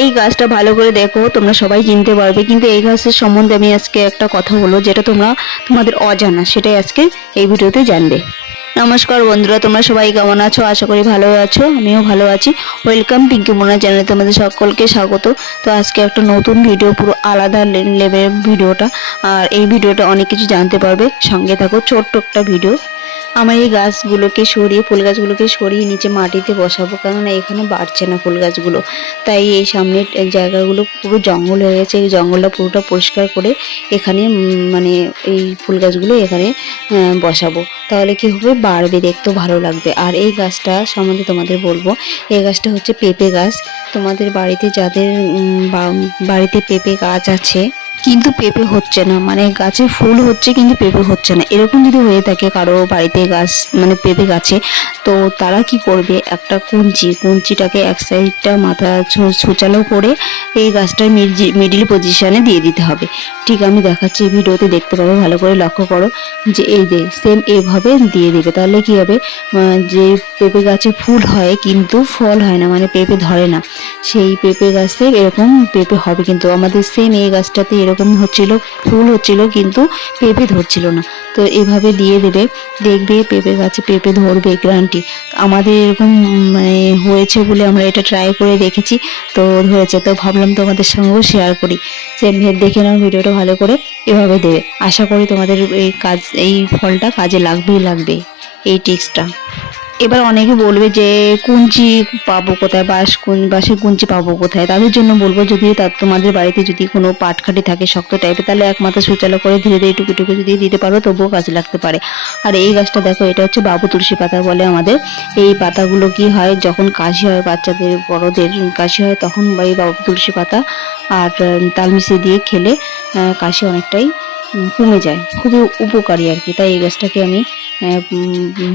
এই গাছটা ভালো করে দেখো, তোমরা সবাই চিনতে পারবে। কিন্তু এই গাছের সম্বন্ধে আমি আজকে একটা কথা বলব, যেটা তোমরা তোমাদের অজানা, সেটাই আজকে এই ভিডিওতে জানবে। নমস্কার বন্ধুরা, তোমরা সবাই কেমন আছো? আশা করি ভালো আছো, আমিও ভালো আছি। ওয়েলকাম পিঙ্কি মোনা চ্যানেলে তোমাদের সকলকে স্বাগত। তো আজকে একটা নতুন ভিডিও, পুরো আলাদা লেভেলের ভিডিওটা। আর এই ভিডিওটা অনেক কিছু জানতে পারবে। সঙ্গে থাকো, ছোট্ট একটা ভিডিও। আমার এই গাছগুলোকে সরিয়ে, ফুল গাছগুলোকে সরিয়ে নিচে মাটিতে বসাবো কেননা এখানে বাড়ছে না ফুল গাছগুলো। তাই এই সামনের জায়গাগুলো পুরো জঙ্গল হয়ে গেছে। এই জঙ্গলটা পুরোটা পরিষ্কার করে এখানে মানে এই ফুল গাছগুলো এখানে বসাবো। তাহলে কি হবে? বাড়বে, দেখতেও ভালো লাগবে। আর এই গাছটা সম্বন্ধে তোমাদের বলব, এই গাছটা হচ্ছে পেঁপে গাছ। তোমাদের বাড়িতে যাদের বাড়িতে পেঁপে গাছ আছে কিন্তু পেঁপে হচ্ছে না। মানে গাছে ফুল হচ্ছে কিন্তু পেঁপে হচ্ছে না। এরকম যদি হয়ে থাকে কারও বাড়িতে গাছ মানে পেঁপে গাছে, তো তারা কি করবে? একটা কুঞ্চি, কুঞ্চিটাকে এক সাইডটা মাথা ছুচালো করে এই গাছটার মিডিল পজিশনে দিয়ে দিতে হবে। ঠিক আমি দেখাচ্ছি ভিডিওতে, দেখতে পাবো, ভালো করে লক্ষ্য করো যে এই যে সেম এভাবে দিয়ে দেবে। তাহলে কি হবে? যে পেঁপে গাছে ফুল হয় কিন্তু ফল হয় না মানে পেঁপে ধরে না। সেই পেঁপে গাছে এরকম পেঁপে হবে, কিন্তু আমাদের সেম এই গাছটাতে এরকম হচ্ছিল, ফুল হচ্ছিল, কিন্তু পেঁপে ধরছিল না। তো এভাবে দিয়ে দেবে, দেখবে পেঁপে গাছে পেঁপে ধরবে গ্রান্টি। আমাদের এরকম মানে হয়েছে বলে আমরা এটা ট্রাই করে দেখেছি, তো ধরেছে, তো ভাবলাম তোমাদের সঙ্গেও শেয়ার করি। সে দেখে নাও, ভিডিওটা ভালো করে এভাবে দেবে। আশা করি তোমাদের এই কাজ, এই ফলটা কাজে লাগবেই লাগবে, এই টিক্সটা এবার অনেকে বলবে যে, কুঞ্চি পাবো কোথায় বাঁশ কুন বাঁশের কুঞ্চি পাবো কোথায়? তাদের জন্য বলব, যদি তার তোমাদের বাড়িতে যদি কোনো পাটখাটি থাকে শক্ত টাইপের তাহলে এক মাথা সুচালো করে ধীরে ধীরে টুকু টুকু যদি দিতে পারো, তবুও কাজে লাগতে পারে। আর এই গাছটা দেখো, এটা হচ্ছে বাবু তুলসী পাতা বলে আমাদের। এই পাতাগুলো কি হয়, যখন কাশি হয় বাচ্চাদের, বড়দের কাশি হয়, তখন এই বাবু তুলসী পাতা আর তাল মিশিয়ে দিয়ে খেলে কাশি অনেকটাই কমে যায়। খুবই উপকারী আর কি। তাই এই গাছটাকে আমি উম,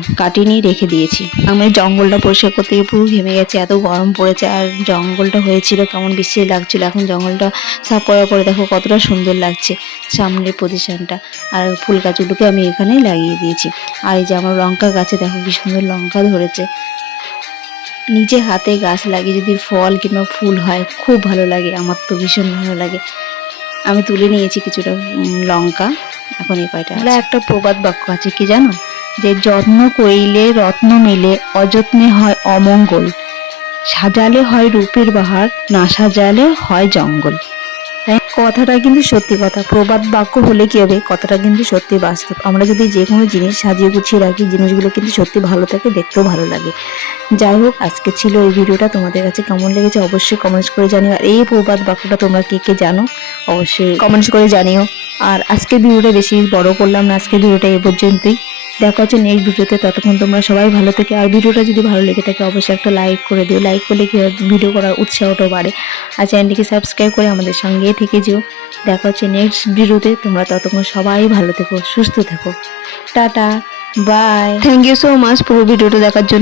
রেখে দিয়েছি। আমি জঙ্গলটা পরিষ্কার করতে গিয়ে পুরো ঘেমে গেছে এত গরম পড়েছে আর জঙ্গলটা হয়েছিল কেমন বিশ্রী লাগছিল। এখন জঙ্গলটা সাফ করার পরে দেখো কতটা সুন্দর লাগছে সামনের পজিশনটা আর ফুল গাছগুলোকে আমি এখানে লাগিয়ে দিয়েছি। আর এই যে আমার লঙ্কা গাছে দেখো কি সুন্দর লঙ্কা ধরেছে। নিজে হাতে গাছ লাগিয়ে যদি ফল কিংবা ফুল হয় খুব ভালো লাগে আমার তো ভীষণ ভালো লাগে। আমি তুলে নিয়েছি কিছুটা লঙ্কা। এখন এই কয়টা একটা প্রবাদ বাক্য আছে কি জানো? যে যত্ন করিলে রত্ন মেলে, অযত্নে হয় অমঙ্গল। সাজালে হয় রূপের বাহার, না সাজালে হয় জঙ্গল। তাই কথাটা কিন্তু সত্যি কথা। প্রবাদ বাক্য হলে কি হবে? কথাটা কিন্তু সত্যি বাস্তব। আমরা যদি যে কোনো জিনিস সাজিয়ে গুছিয়ে রাখি, জিনিসগুলো কিন্তু সত্যি ভালো থাকে, দেখতেও ভালো লাগে। যাই হোক, আজকে ছিল এই ভিডিওটা। তোমাদের কাছে কেমন লেগেছে অবশ্যই কমেন্টস করে জানিও। আর এই প্রবাদ বাক্যটা তোমরা কে কে জানো, অবশ্যই কমেন্টস করে জানিও। আর আজকের ভিডিওটা বেশি বড় করলাম না আজকের ভিডিওটা এ পর্যন্তই। দেখা হচ্ছে নেক্সট ভিডিওতে। ততক্ষণ তোমরা সবাই ভালো থেকে। আর ভিডিওটা যদি ভালো লেগে থাকে, অবশ্যই একটা লাইক করে দিও। লাইক করলে কি ভিডিও করার উৎসাহটাও বাড়ে। আর চ্যানেলটিকে সাবস্ক্রাইব করে আমাদের সঙ্গে থেকে যেও। দেখা হচ্ছে নেক্সট ভিডিওতে। তোমরা ততক্ষণ সবাই ভালো থেকো, সুস্থ থেকো। Tata bye thank you so much পুরো ভিডিওটা দেখার জন্য।